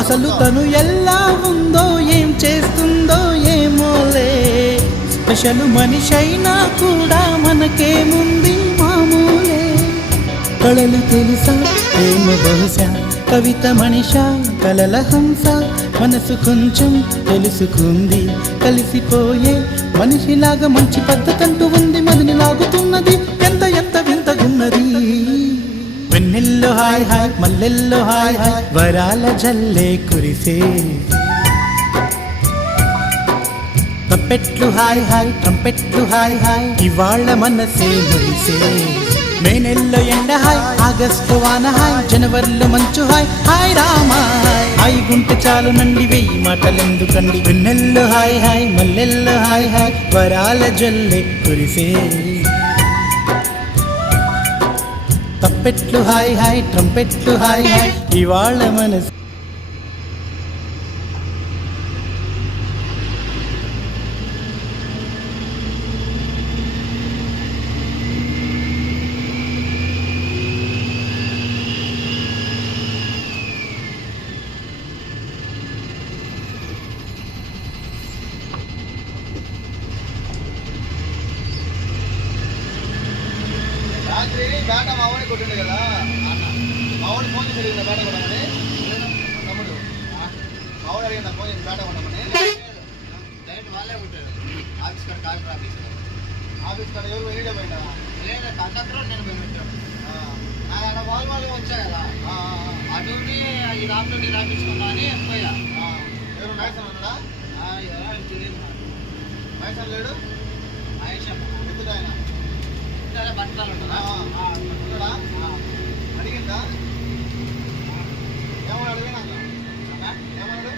అసలు తను ఎలా ఉందో ఏం చేస్తుందో ఏమోలే, స్పెషల్ మనిషి అయినా కూడా మనకేముంది మామూలే. కళలు తెలుసా ప్రేమ బహుశా, కవిత మనిషా కలల హంస, మనసు కొంచెం తెలుసుకుంది కలిసిపోయే మనిషిలాగా, మంచి పద్ధతంటూ ఉంది మదిని లాగుతున్నది, ఎంత ఎంత వింతగున్నది. వెన్నెల్లో హాయ్ హాయ్ మల్లెల్లో హాయ్ హాయ్, వరాల జల్లే కురిసే, ట్రంపెట్లు హాయ్ హాయ్ ట్రంపెట్లు హాయ్ హాయ్, ఇవాళ మనసే మురిసే. మే నెలలో ఎండ హాయ్, ఆగస్టు వాన హాయ్, జనవరిలో మంచు హాయ్, హాయ్ రామా హాయ్ గుంటె చాలు నండి వెయ్యి మాటలెందుకండి. వెన్నెల్లో హాయ్ హాయ్ మల్లెల్లో హాయ్ హాయ్, వరాల జల్లే కురిసే, తప్పెట్లు హాయ్ హాయ్ ట్రంపెట్లు హాయ్ హాయ్, ఇవాళ మనసు. రాత్రి బేట మావాడి కొట్టిండు కదా, మావాడి ఫోన్ చేసి అడిగిందా బేట కొట్టమని, తమ్ముడు మావాడు అడిగిందా ఫోన్ చేసి బేట కొట్టమని. డైరెక్ట్ వాళ్ళే కొట్టాడు ఆఫీస్ కాడ, కాంట్రాక్టర్ ఆఫీస్ కాడ. ఎవరు వెళ్ళే పోయినా లేదు, కాంట్రాక్టర్ నేను పోయించాను. అక్కడ వాళ్ళు వచ్చా కదా, అటువంటి ఈ రాత్రి రాపించుకున్నా అని పోయా. ఎవరు మైసన్ ఉన్నాడా? తెలియదు మైసన్ లేడు, మహేష్ ఎత్తుడు ఆయన బట్టలు ఉంటుందా అడిగిందా? ఏమన్నా అడిగినా ఏమన్నాడు?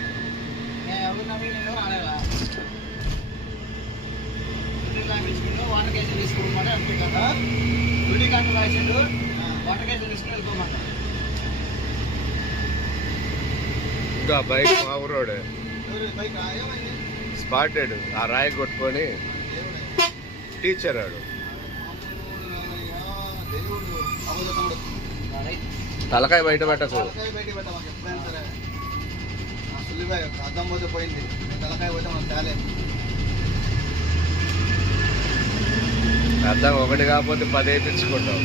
ఎవరిని అడిగి నేను రాలేదా, డ్యూటీ రాయించుకుంటూ వాటర్ కేసులు తీసుకోమంటే అంతే కదా, డ్యూటీ కార్డు రాసిండు వాటర్ కేసులు తీసుకుని వెళ్ళిపోమంట. ఇంకా బైక్ మా ఊరోడు బైక్ ఏమైంది స్పాటెడ్, ఆ రాయి కొట్టుకొని టీచర్ ఆడు తలకాయ బయట పెట్టకు, బయట పెట్టాము ఎప్పుడైనా సరే. సుల్లిబాయ్ అద్దం పోతే పోయింది, తలకాయ పోతే మనం తేలే. అర్థం ఒకటి కాకపోతే 10 వేయించుకుంటాం.